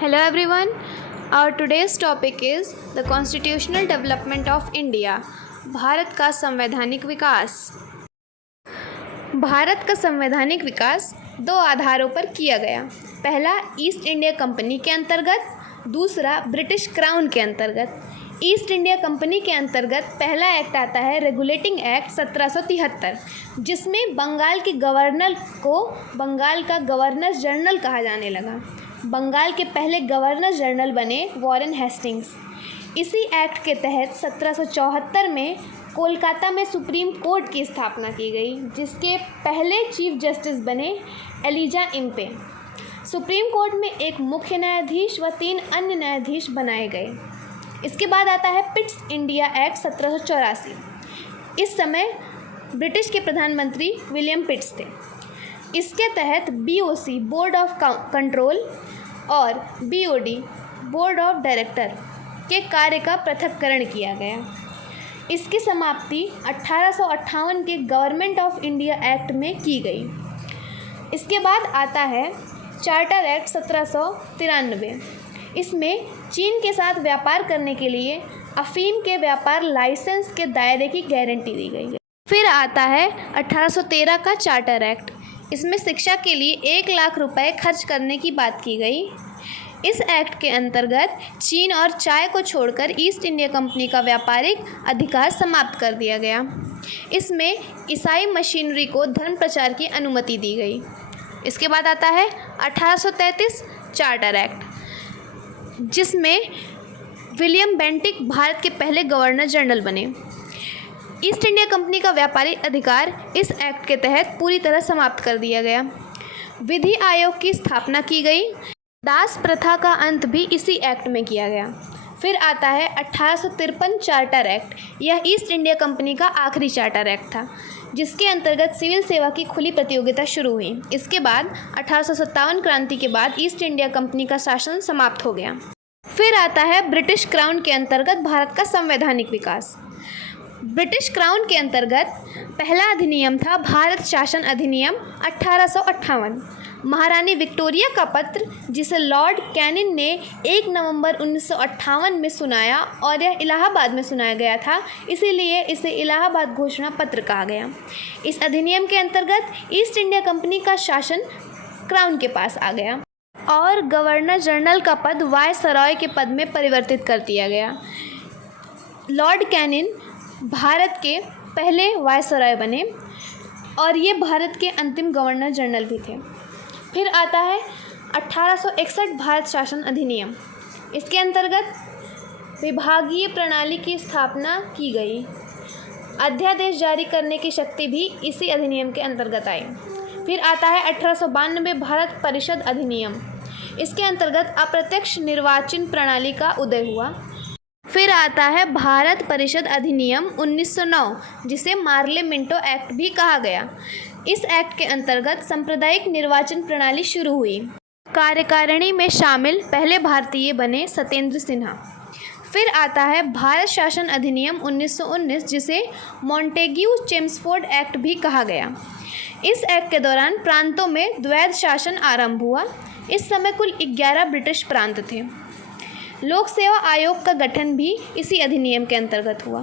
Hello everyone. Our today's topic is the constitutional development of India. Bharat का संवैधानिक विकास। भारत का संवैधानिक विकास दो आधारों पर किया गया। पहला ईस्ट इंडिया कंपनी के अंतर्गत, दूसरा ब्रिटिश क्राउन के अंतर्गत। ईस्ट इंडिया कंपनी के अंतर्गत पहला एक्ट आता है रेगुलेटिंग एक्ट 1773, जिसमें बंगाल के गवर्नर को बंगाल का गवर्नर जनरल कहा जाने लगा। बंगाल के पहले गवर्नर जनरल बने वॉरेन हेस्टिंग्स। इसी एक्ट के तहत 1774 में कोलकाता में सुप्रीम कोर्ट की स्थापना की गई, जिसके पहले चीफ जस्टिस बने एलिजा इम्पे। सुप्रीम कोर्ट में एक मुख्य न्यायाधीश व 3 अन्य न्यायाधीश बनाए गए। इसके बाद आता है पिट्स इंडिया एक्ट 1784। इस समय ब्रिटिश के प्रधानमंत्री विलियम पिट्स थे। इसके तहत बीओसी बोर्ड ऑफ कंट्रोल और बीओडी बोर्ड ऑफ डायरेक्टर के कार्य का पृथक्करण किया गया। इसकी समाप्ति 1858 के गवर्नमेंट ऑफ इंडिया एक्ट में की गई। इसके बाद आता है चार्टर एक्ट 1793। इसमें चीन के साथ व्यापार करने के लिए अफीम के व्यापार लाइसेंस के दायरे की गारंटी दी गई है। फिर आता है 1813 का चार्टर एक्ट। इसमें शिक्षा के लिए 1 लाख रुपए खर्च करने की बात की गई। इस एक्ट के अंतर्गत चीन और चाय को छोड़कर ईस्ट इंडिया कंपनी का व्यापारिक अधिकार समाप्त कर दिया गया। इसमें ईसाई मशीनरी को धर्म प्रचार की अनुमति दी गई। इसके बाद आता है 1833 चार्टर एक्ट, जिसमें विलियम बेंटिक भारत के पहले गवर्नर जनरल बने। ईस्ट इंडिया कंपनी का व्यापारिक अधिकार इस एक्ट के तहत पूरी तरह समाप्त कर दिया गया। विधि आयोग की स्थापना की गई। दास प्रथा का अंत भी इसी एक्ट में किया गया। फिर आता है 1853 चार्टर एक्ट। यह ईस्ट इंडिया कंपनी का आखिरी चार्टर एक्ट था, जिसके अंतर्गत सिविल सेवा की खुली प्रतियोगिता शुरू हुई। इसके बाद 1857 क्रांति के बाद ईस्ट इंडिया कंपनी का शासन समाप्त हो गया। फिर आता है ब्रिटिश क्राउन के अंतर्गत भारत का संवैधानिक विकास। ब्रिटिश क्राउन के अंतर्गत पहला अधिनियम था भारत शासन अधिनियम 1858। महारानी विक्टोरिया का पत्र, जिसे लॉर्ड कैनिंग ने 1 नवंबर 1958 में सुनाया और यह इलाहाबाद में सुनाया गया था, इसीलिए इसे इलाहाबाद घोषणा पत्र कहा गया। इस अधिनियम के अंतर्गत ईस्ट इंडिया कंपनी का शासन क्राउन के पास आ गया और गवर्नर जनरल का पद वायसरॉय के पद में परिवर्तित कर दिया गया। लॉर्ड कैनिंग भारत के पहले वायसरॉय बने और ये भारत के अंतिम गवर्नर जनरल भी थे। फिर आता है 1861 भारत शासन अधिनियम। इसके अंतर्गत विभागीय प्रणाली की स्थापना की गई। अध्यादेश जारी करने की शक्ति भी इसी अधिनियम के अंतर्गत आई। फिर आता है 1892 भारत परिषद अधिनियम। इसके अंतर्गत अप्रत्यक्ष निर्वाचन प्रणाली का उदय हुआ। फिर आता है भारत परिषद अधिनियम 1909, जिसे मार्ले मिंटो एक्ट भी कहा गया। इस एक्ट के अंतर्गत सांप्रदायिक निर्वाचन प्रणाली शुरू हुई। कार्यकारिणी में शामिल पहले भारतीय बने सत्येंद्र सिन्हा। फिर आता है भारत शासन अधिनियम 1919, जिसे मॉन्टेग्यू चेम्सफोर्ड एक्ट भी कहा गया। इस एक्ट के दौरान प्रांतों में द्वैध शासन आरंभ हुआ। इस समय कुल 11 ब्रिटिश प्रांत थे। लोक सेवा आयोग का गठन भी इसी अधिनियम के अंतर्गत हुआ।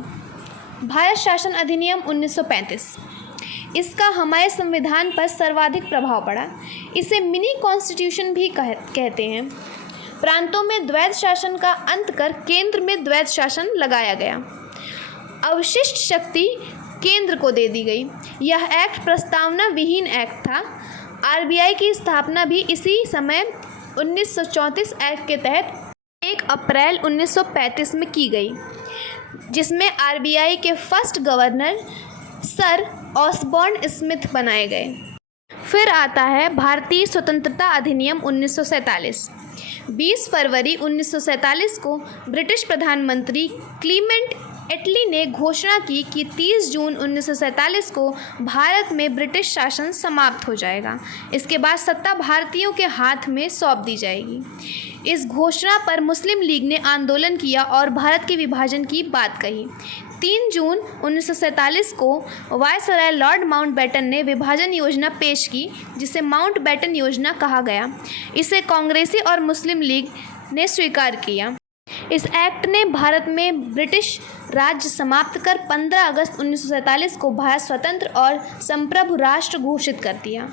भारत शासन अधिनियम 1935। इसका हमारे संविधान पर सर्वाधिक प्रभाव पड़ा। इसे मिनी कॉन्स्टिट्यूशन भी कहते हैं। प्रांतों में द्वैध शासन का अंत कर केंद्र में द्वैध शासन लगाया गया। अवशिष्ट शक्ति केंद्र को दे दी गई। यह एक्ट प्रस्तावना विहीन एक्ट था। आरबीआई की स्थापना भी इसी समय 1934 एक्ट के तहत 1 अप्रैल 1935 में की गई, जिसमें आरबीआई के first governor sir Osborne Smith बनाए गए। फिर आता है भारतीय स्वतंत्रता अधिनियम 1947। 20 फरवरी 1947 को ब्रिटिश प्रधानमंत्री क्लीमेंट एटली ने घोषणा की कि 30 जून 1947 को भारत में ब्रिटिश शासन समाप्त हो जाएगा। इसके बाद सत्ता भारतीयों के हाथ में सौंप दी जाएगी। इस घोषणा पर मुस्लिम लीग ने आंदोलन किया और भारत के विभाजन की बात कही। 3 जून 1947 को वायसराय लॉर्ड माउंटबेटन ने विभाजन योजना पेश की, जिसे माउंटबेटन योजना कहा गया। इसे कांग्रेसी और मुस्लिम लीग ने स्वीकार किया। इस एक्ट ने भारत में ब्रिटिश राज्य समाप्त कर 15 अगस्त 1947 को भारत स्वतंत्र और संप्रभु राष्ट्र घोषित कर दिया।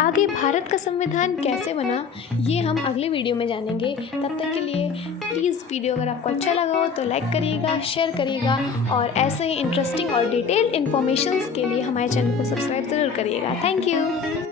आगे भारत का संविधान कैसे बना, ये हम अगले वीडियो में जानेंगे। तब तक के लिए प्लीज़ वीडियो अगर आपको अच्छा लगा हो तो लाइक करिएगा, शेयर करिएगा और ऐसे ही इंटरेस्टिंग और डिटेल्ड इन्फॉर्मेशंस के लिए हमारे चैनल को सब्सक्राइब ज़रूर करिएगा। Thank you.